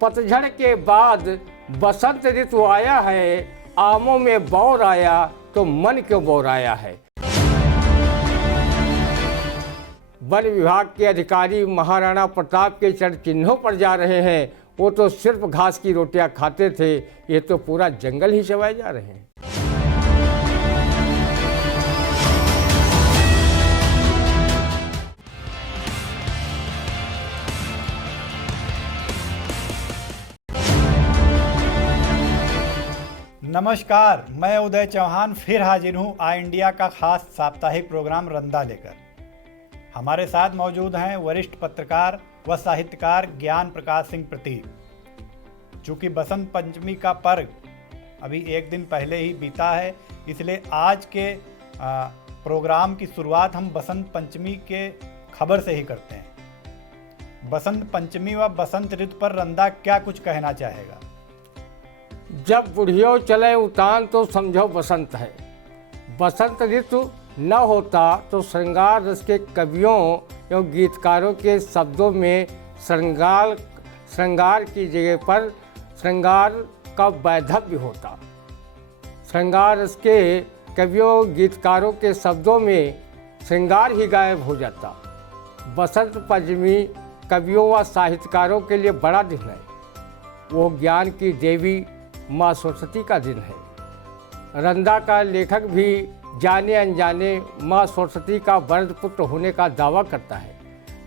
पतझड़ के बाद बसंत ऋतु आया है, आमों में बौर आया तो मन क्यों बौराया है। वन विभाग के अधिकारी महाराणा प्रताप के चरण चिन्हों पर जा रहे हैं। वो तो सिर्फ घास की रोटियां खाते थे, ये तो पूरा जंगल ही चबाए जा रहे हैं। नमस्कार, मैं उदय चौहान फिर हाजिर हूँ आई इंडिया का खास साप्ताहिक प्रोग्राम रंदा लेकर। हमारे साथ मौजूद हैं वरिष्ठ पत्रकार व साहित्यकार ज्ञान प्रकाश सिंह प्रतीक। चूँकि बसंत पंचमी का पर्व अभी एक दिन पहले ही बीता है, इसलिए आज के प्रोग्राम की शुरुआत हम बसंत पंचमी के खबर से ही करते हैं। बसंत पंचमी व बसंत ऋतु पर रंदा क्या कुछ कहना चाहेगा? जब बुढ़ियों चले उतान तो समझो बसंत है। बसंत ऋतु न होता तो श्रृंगार रस के कवियों एवं गीतकारों के शब्दों में श्रृंगार की जगह पर श्रृंगार का वैधव्य होता। श्रृंगार रस के कवियों गीतकारों के शब्दों में श्रृंगार ही गायब हो जाता। बसंत पंचमी कवियों व साहित्यकारों के लिए बड़ा दिन है। वो ज्ञान की देवी माँ सरस्वती का दिन है। रंदा का लेखक भी जाने अनजाने माँ सरस्वती का वरद पुत्र होने का दावा करता है।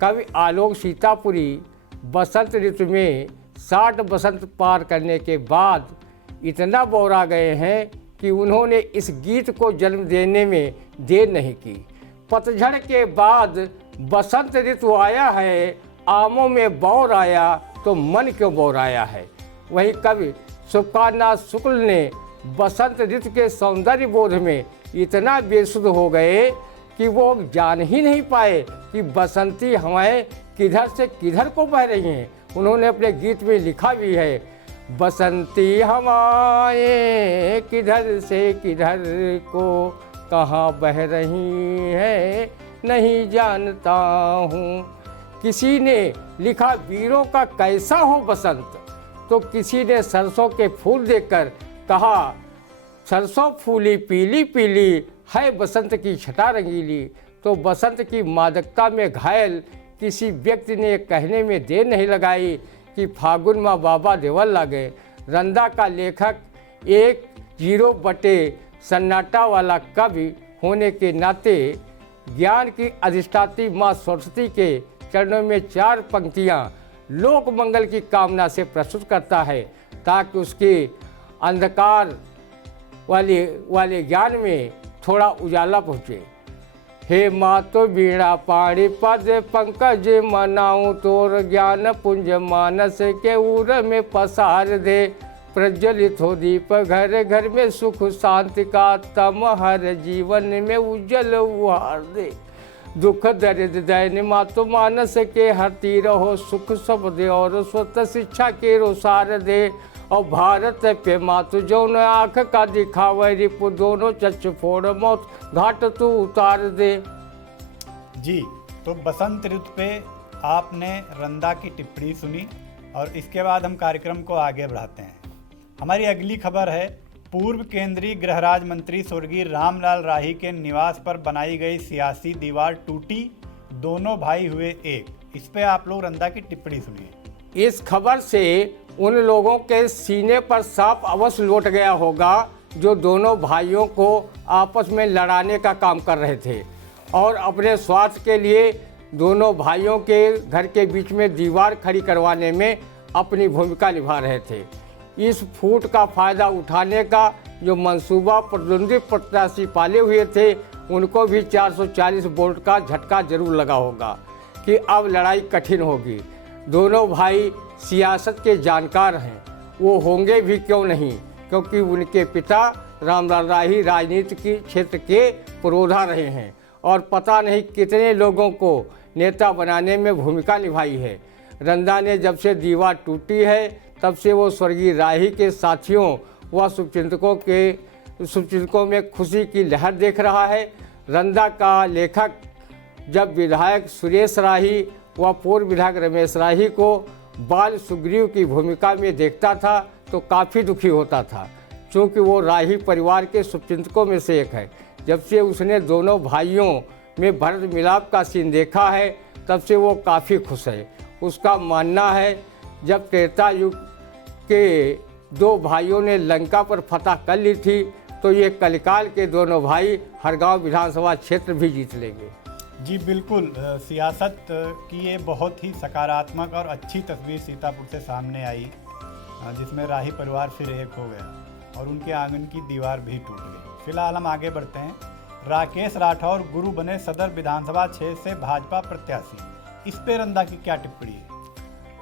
कवि आलोक सीतापुरी बसंत ऋतु में 60 बसंत पार करने के बाद इतना बौरा गए हैं कि उन्होंने इस गीत को जन्म देने में देर नहीं की। पतझड़ के बाद बसंत ऋतु आया है, आमों में बौर आया तो मन क्यों बौराया है। वही कवि सुकाना शुक्ल ने बसंत ऋतु के सौंदर्य बोध में इतना बेसुध हो गए कि वो जान ही नहीं पाए कि बसंती हवाएं किधर से किधर को बह रही हैं। उन्होंने अपने गीत में लिखा भी है, बसंती हवाएं किधर से किधर को कहाँ बह रही हैं नहीं जानता हूँ। किसी ने लिखा वीरों का कैसा हो बसंत, तो किसी ने सरसों के फूल देखकर कहा सरसों फूली पीली पीली है बसंत की छटा रंगीली। तो बसंत की मादकता में घायल किसी व्यक्ति ने कहने में देर नहीं लगाई कि फागुन माँ बाबा देवल लागे। रंदा का लेखक एक 0 बटे सन्नाटा वाला कवि होने के नाते ज्ञान की अधिष्ठात्री माँ सरस्वती के चरणों में 4 पंक्तियाँ लोक मंगल की कामना से प्रस्तुत करता है, ताकि उसके अंधकार वाले ज्ञान में थोड़ा उजाला पहुँचे। हे मातो बीणा पाणी पद पंकज मनाऊं तोर ज्ञान पुंज मानस के उर में पसार दे। प्रज्वलित हो दीप घर घर में सुख शांति का तम हर जीवन में उज्जवल उहार दे। दुख दरिद्र दैन मातो मानस के हरती रहो सुख सब दे और स्वतः शिक्षा के रोसार दे। और भारत पे मातु जौन आँख का दिखावे रिपु दोनों चच फोड़ मौत घाट तू उतार दे। जी, तो बसंत ऋतु पे आपने रंदा की टिप्पणी सुनी और इसके बाद हम कार्यक्रम को आगे बढ़ाते हैं। हमारी अगली खबर है, पूर्व केंद्रीय गृह राज्य मंत्री स्वर्गीय रामलाल राही के निवास पर बनाई गई सियासी दीवार टूटी, दोनों भाई हुए एक। इस पे आप लोग रंदा की टिप्पणी सुनिए। इस खबर से उन लोगों के सीने पर सांप अवश्य लौट गया होगा जो दोनों भाइयों को आपस में लड़ाने का काम कर रहे थे और अपने स्वार्थ के लिए दोनों भाइयों के घर के बीच में दीवार खड़ी करवाने में अपनी भूमिका निभा रहे थे। इस फूट का फायदा उठाने का जो मंसूबा प्रतिद्वंदी प्रत्याशी पाले हुए थे, उनको भी 440 वोल्ट का झटका जरूर लगा होगा कि अब लड़ाई कठिन होगी। दोनों भाई सियासत के जानकार हैं, वो होंगे भी क्यों नहीं, क्योंकि उनके पिता रामलाल राही राजनीति के क्षेत्र के पुरोधा रहे हैं और पता नहीं कितने लोगों को नेता बनाने में भूमिका निभाई है। रंदा ने जब से दीवार टूटी है तब से वो स्वर्गीय राही के साथियों व शुभचिंतकों में खुशी की लहर देख रहा है। रंदा का लेखक जब विधायक सुरेश राही व पूर्व विधायक रमेश राही को बाल सुग्रीव की भूमिका में देखता था तो काफ़ी दुखी होता था, क्योंकि वो राही परिवार के शुभचिंतकों में से एक है। जब से उसने दोनों भाइयों में भरत मिलाप का सीन देखा है, तब से वो काफ़ी खुश है। उसका मानना है जब त्रेता युग के दो भाइयों ने लंका पर फतह कर ली थी, तो ये कलिकाल के दोनों भाई हरगांव विधानसभा क्षेत्र भी जीत लेंगे। जी बिल्कुल, सियासत की ये बहुत ही सकारात्मक और अच्छी तस्वीर सीतापुर से सामने आई, जिसमें राही परिवार फिर एक हो गया और उनके आंगन की दीवार भी टूट गई। फिलहाल हम आगे बढ़ते हैं। राकेश राठौर गुरु बने सदर विधानसभा क्षेत्र से भाजपा प्रत्याशी, इस पे रंदा की क्या टिप्पणी है?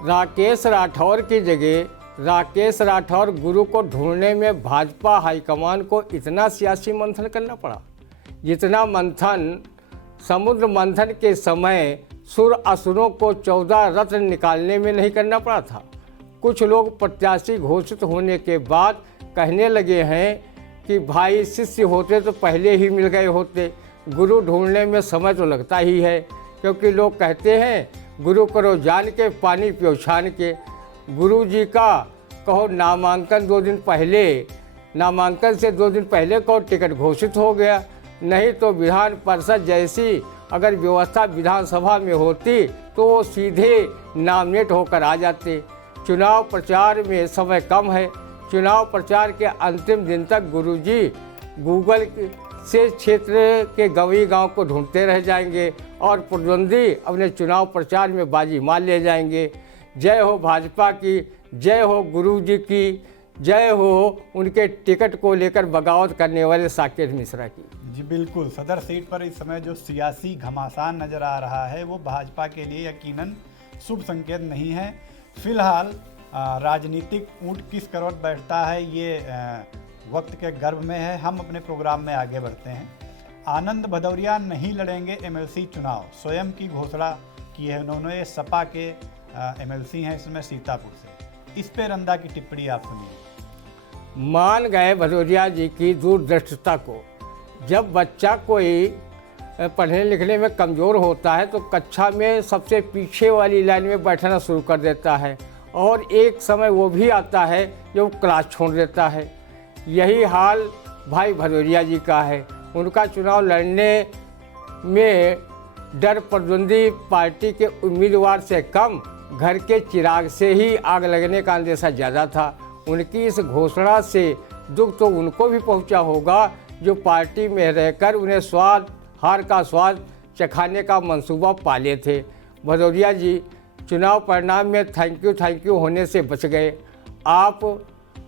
राकेश राठौर की जगह राकेश राठौर गुरु को ढूंढने में भाजपा हाईकमान को इतना सियासी मंथन करना पड़ा, जितना मंथन समुद्र मंथन के समय सुर असुरों को 14 रत्न निकालने में नहीं करना पड़ा था। कुछ लोग प्रत्याशी घोषित होने के बाद कहने लगे हैं कि भाई शिष्य होते तो पहले ही मिल गए होते। गुरु ढूंढने में समय तो लगता ही है, क्योंकि लोग कहते हैं गुरु करो जान के, पानी पियो छान के। गुरु जी का कहो नामांकन 2 दिन पहले, नामांकन से 2 दिन पहले कहो टिकट घोषित हो गया, नहीं तो विधान परिषद जैसी अगर व्यवस्था विधानसभा में होती तो वो सीधे नॉमिनेट होकर आ जाते। चुनाव प्रचार में समय कम है। चुनाव प्रचार के अंतिम दिन तक गुरुजी गूगल से क्षेत्र के गंवी गांव को ढूंढते रह जाएंगे और प्रतिद्वंदी अपने चुनाव प्रचार में बाजी मार ले जाएंगे। जय हो भाजपा की, जय हो गुरुजी की, जय हो उनके टिकट को लेकर बगावत करने वाले साकेत मिश्रा की। जी बिल्कुल, सदर सीट पर इस समय जो सियासी घमासान नज़र आ रहा है वो भाजपा के लिए यकीनन शुभ संकेत नहीं है। फिलहाल राजनीतिक ऊंट किस करोड़ बैठता है ये वक्त के गर्भ में है। हम अपने प्रोग्राम में आगे बढ़ते हैं। आनंद भदौरिया नहीं लड़ेंगे एमएलसी चुनाव, स्वयं की घोषणा की है उन्होंने। सपा के एमएलसी हैं इसमें सीतापुर से, इस पे रंदा की टिप्पणी आप सुनिए। मान गए भदौरिया जी की दूरदृष्टता को। जब बच्चा कोई पढ़ने लिखने में कमज़ोर होता है तो कक्षा में सबसे पीछे वाली लाइन में बैठना शुरू कर देता है, और एक समय वो भी आता है जो क्लास छोड़ देता है। यही हाल भाई भदौरिया जी का है। उनका चुनाव लड़ने में डर प्रतिद्वंदी पार्टी के उम्मीदवार से कम घर के चिराग से ही आग लगने का अंदेशा ज़्यादा था। उनकी इस घोषणा से दुख तो उनको भी पहुंचा होगा जो पार्टी में रहकर उन्हें हार का स्वाद चखाने का मंसूबा पाले थे। भदौरिया जी चुनाव परिणाम में थैंक यू होने से बच गए। आप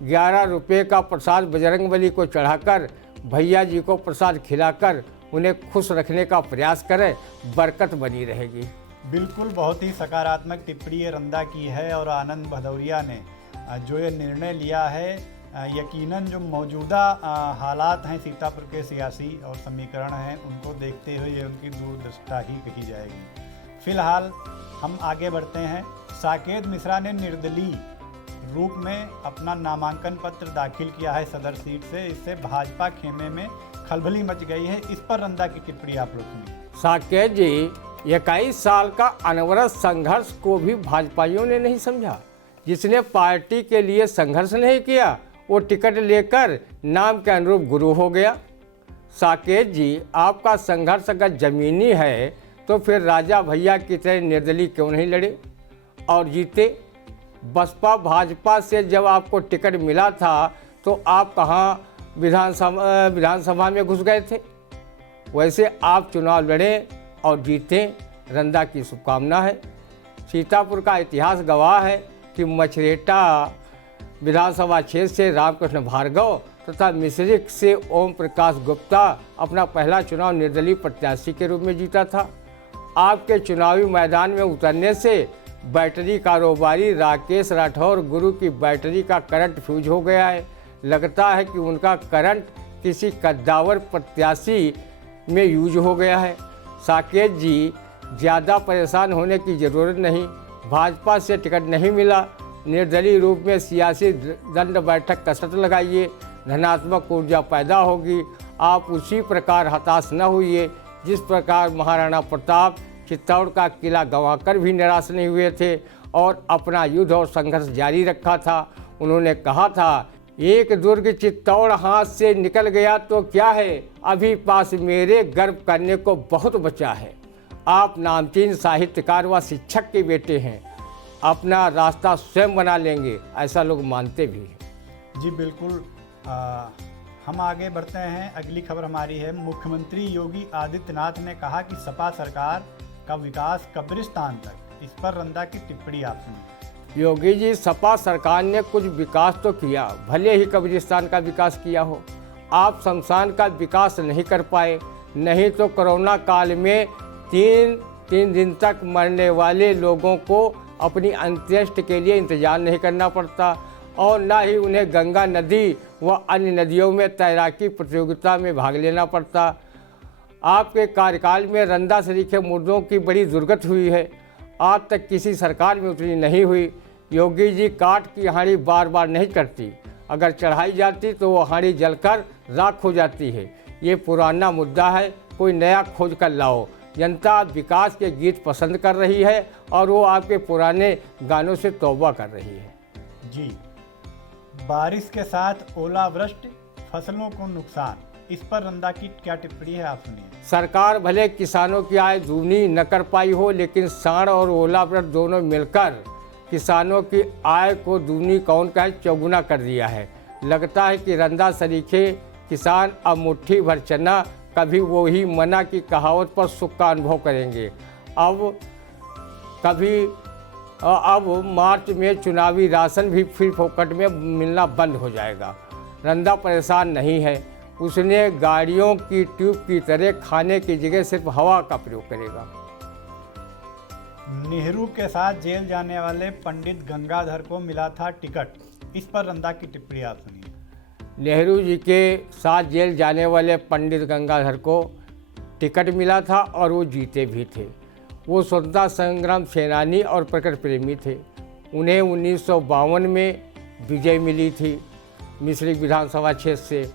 11 रुपये का प्रसाद बजरंगबली को चढ़ाकर भैया जी को प्रसाद खिलाकर उन्हें खुश रखने का प्रयास करें, बरकत बनी रहेगी। बिल्कुल, बहुत ही सकारात्मक टिप्पणी ये रंदा की है। और आनंद भदौरिया ने जो ये निर्णय लिया है, यकीनन जो मौजूदा हालात हैं सीतापुर के सियासी और समीकरण हैं उनको देखते हुए ये उनकी दूरदृष्टा ही कही जाएगी। फिलहाल हम आगे बढ़ते हैं। साकेत मिश्रा ने निर्दलीय रूप में अपना नामांकन पत्र दाखिल किया है सदर सीट से। इससे भाजपा खेमे में खलबली मच गई है। इस पर रंदा की टिप्पणी आप लोग सुनिए। साकेत जी 21 साल का अनवरत संघर्ष को भी भाजपाइयों ने नहीं समझा। जिसने पार्टी के लिए संघर्ष नहीं किया वो टिकट लेकर नाम के अनुरूप गुरु हो गया। साकेत जी, आपका संघर्ष अगर जमीनी है तो फिर राजा भैया की तरह निर्दलीय क्यों नहीं लड़े और जीते? बसपा भाजपा से जब आपको टिकट मिला था तो आप कहाँ विधानसभा में घुस गए थे? वैसे आप चुनाव लड़ें और जीतें, रंदा की शुभकामना है। सीतापुर का इतिहास गवाह है कि मछरेटा विधानसभा क्षेत्र से रामकृष्ण भार्गव तथा मिश्रिक से ओम प्रकाश गुप्ता अपना पहला चुनाव निर्दलीय प्रत्याशी के रूप में जीता था। आपके चुनावी मैदान में उतरने से बैटरी कारोबारी राकेश राठौर गुरु की बैटरी का करंट फ्यूज हो गया है। लगता है कि उनका करंट किसी कद्दावर प्रत्याशी में यूज हो गया है। साकेत जी, ज़्यादा परेशान होने की ज़रूरत नहीं। भाजपा से टिकट नहीं मिला, निर्दलीय रूप में सियासी दंड बैठक कसरत लगाइए, धनात्मक ऊर्जा पैदा होगी। आप उसी प्रकार हताश न होइए जिस प्रकार महाराणा प्रताप चित्तौड़ का किला गंवाकर भी निराश नहीं हुए थे और अपना युद्ध और संघर्ष जारी रखा था। उन्होंने कहा था, एक दुर्ग चित्तौड़ हाथ से निकल गया तो क्या है, अभी पास मेरे गर्व करने को बहुत बचा है। आप नामचीन साहित्यकार व शिक्षक के बेटे हैं, अपना रास्ता स्वयं बना लेंगे, ऐसा लोग मानते भी हैं। जी बिल्कुल। हम आगे बढ़ते हैं। अगली खबर हमारी है, मुख्यमंत्री योगी आदित्यनाथ ने कहा कि सपा सरकार का विकास कब्रिस्तान तक। इस पर रंदा की टिप्पणी आप सुनिए। योगी जी, सपा सरकार ने कुछ विकास तो किया, भले ही कब्रिस्तान का विकास किया हो, आप शमशान का विकास नहीं कर पाए। नहीं तो कोरोना काल में तीन दिन तक मरने वाले लोगों को अपनी अंत्येष्टि के लिए इंतजार नहीं करना पड़ता और ना ही उन्हें गंगा नदी व अन्य नदियों में तैराकी प्रतियोगिता में भाग लेना पड़ता। आपके कार्यकाल में रंदा सरीखे मुर्दों की बड़ी दुर्गत हुई है, आज तक किसी सरकार में उतनी नहीं हुई। योगी जी, काठ की हांडी बार बार नहीं चढ़ती, अगर चढ़ाई जाती तो वो हांडी जलकर राख हो जाती है। ये पुराना मुद्दा है, कोई नया खोज कर लाओ। जनता विकास के गीत पसंद कर रही है और वो आपके पुराने गानों से तौबा कर रही है। जी, बारिश के साथ ओलावृष्टि, फसलों को नुकसान, इस पर रंदा की क्या टिप्पणी है, आप सुनिए। सरकार भले किसानों की आय दूनी न कर पाई हो, लेकिन सांड और ओलावृष्टि दोनों मिलकर किसानों की आय को दूनी कौन कहे चौगुना कर दिया है। लगता है कि रंदा सरीखे किसान अब मुट्ठी भर चना, कभी वो ही मना की कहावत पर सुख का अनुभव करेंगे। अब मार्च में चुनावी राशन भी फिर फोकट में मिलना बंद हो जाएगा। रंदा परेशान नहीं है, उसने गाड़ियों की ट्यूब की तरह खाने की जगह सिर्फ हवा का प्रयोग करेगा। नेहरू के साथ जेल जाने वाले पंडित गंगाधर को मिला था टिकट, इस पर रंदा की टिप्पणी आप सुनिए। नेहरू जी के साथ जेल जाने वाले पंडित गंगाधर को टिकट मिला था और वो जीते भी थे। वो स्वतंत्रता संग्राम सेनानी और प्रकट प्रेमी थे। उन्हें 1952 में विजय मिली थी मिश्रिख विधानसभा क्षेत्र से।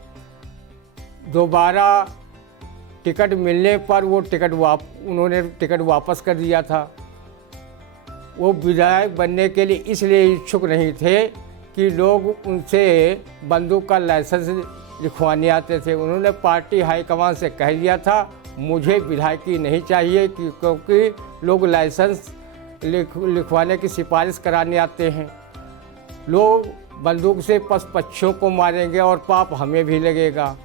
दोबारा टिकट मिलने पर वो उन्होंने टिकट वापस कर दिया था। वो विधायक बनने के लिए इसलिए इच्छुक नहीं थे कि लोग उनसे बंदूक का लाइसेंस लिखवाने आते थे। उन्होंने पार्टी हाईकमान से कह दिया था, मुझे विधायकी नहीं चाहिए क्योंकि लोग लाइसेंस लिखवाने की सिफारिश कराने आते हैं। लोग बंदूक से पशु पक्षियों को मारेंगे और पाप हमें भी लगेगा,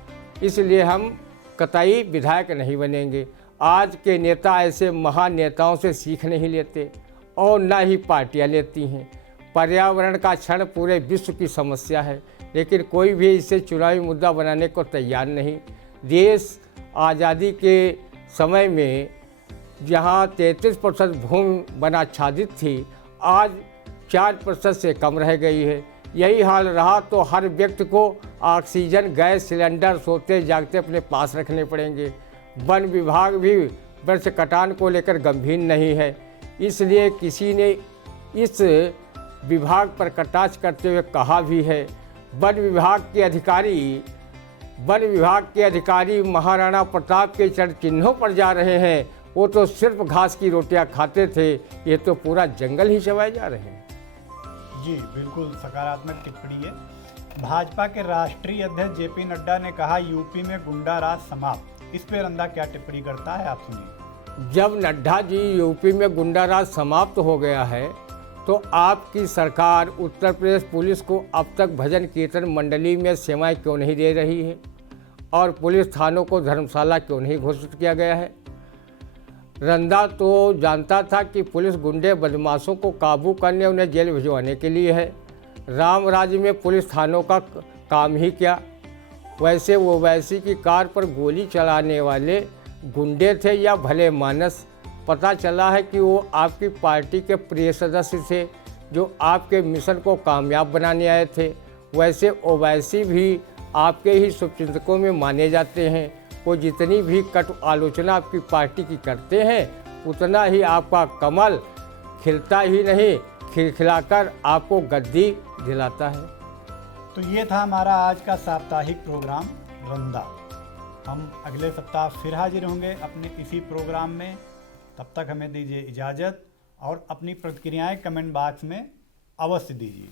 इसलिए हम कतई विधायक नहीं बनेंगे। आज के नेता ऐसे महान नेताओं से सीख नहीं लेते और ना ही पार्टियां लेती हैं। पर्यावरण का क्षण पूरे विश्व की समस्या है, लेकिन कोई भी इसे चुनावी मुद्दा बनाने को तैयार नहीं। देश आज़ादी के समय में जहां 33% भूमि वनाच्छादित थी, आज 4% से कम रह गई है। यही हाल रहा तो हर व्यक्ति को ऑक्सीजन गैस सिलेंडर सोते जागते अपने पास रखने पड़ेंगे। वन विभाग भी वृक्ष कटान को लेकर गंभीर नहीं है, इसलिए किसी ने इस विभाग पर कटाक्ष करते हुए कहा भी है, वन विभाग के अधिकारी महाराणा प्रताप के चरण चिन्हों पर जा रहे हैं। वो तो सिर्फ घास की रोटियां खाते थे, ये तो पूरा जंगल ही चबाए जा रहे हैं। जी बिल्कुल सकारात्मक टिप्पणी है। भाजपा के राष्ट्रीय अध्यक्ष जेपी नड्डा ने कहा, यूपी में गुंडा राज समाप्त, इस पे रंदा क्या टिप्पणी करता है, आप सुनिए। जब नड्डा जी यूपी में गुंडा राज समाप्त हो गया है तो आपकी सरकार उत्तर प्रदेश पुलिस को अब तक भजन कीर्तन मंडली में सेवाएं क्यों नहीं दे रही है और पुलिस थानों को धर्मशाला क्यों नहीं घोषित किया गया है। रंदा तो जानता था कि पुलिस गुंडे बदमाशों को काबू करने, उन्हें जेल भिजवाने के लिए है। राम राज्य में पुलिस थानों का काम ही क्या। वैसे वो वैसी की कार पर गोली चलाने वाले गुंडे थे या भले मानस। पता चला है कि वो आपकी पार्टी के प्रिय सदस्य थे जो आपके मिशन को कामयाब बनाने आए थे। वैसे ओवैसी भी आपके ही शुभचिंतकों में माने जाते हैं। वो जितनी भी कटु आलोचना आपकी पार्टी की करते हैं, उतना ही आपका कमल खिलता ही नहीं, खिलखिलाकर आपको गद्दी दिलाता है। तो ये था हमारा आज का साप्ताहिक प्रोग्राम रंदा। हम अगले सप्ताह फिर हाजिर होंगे अपने इसी प्रोग्राम में। तब तक हमें दीजिए इजाज़त। और अपनी प्रतिक्रियाएं कमेंट बॉक्स में अवश्य दीजिए।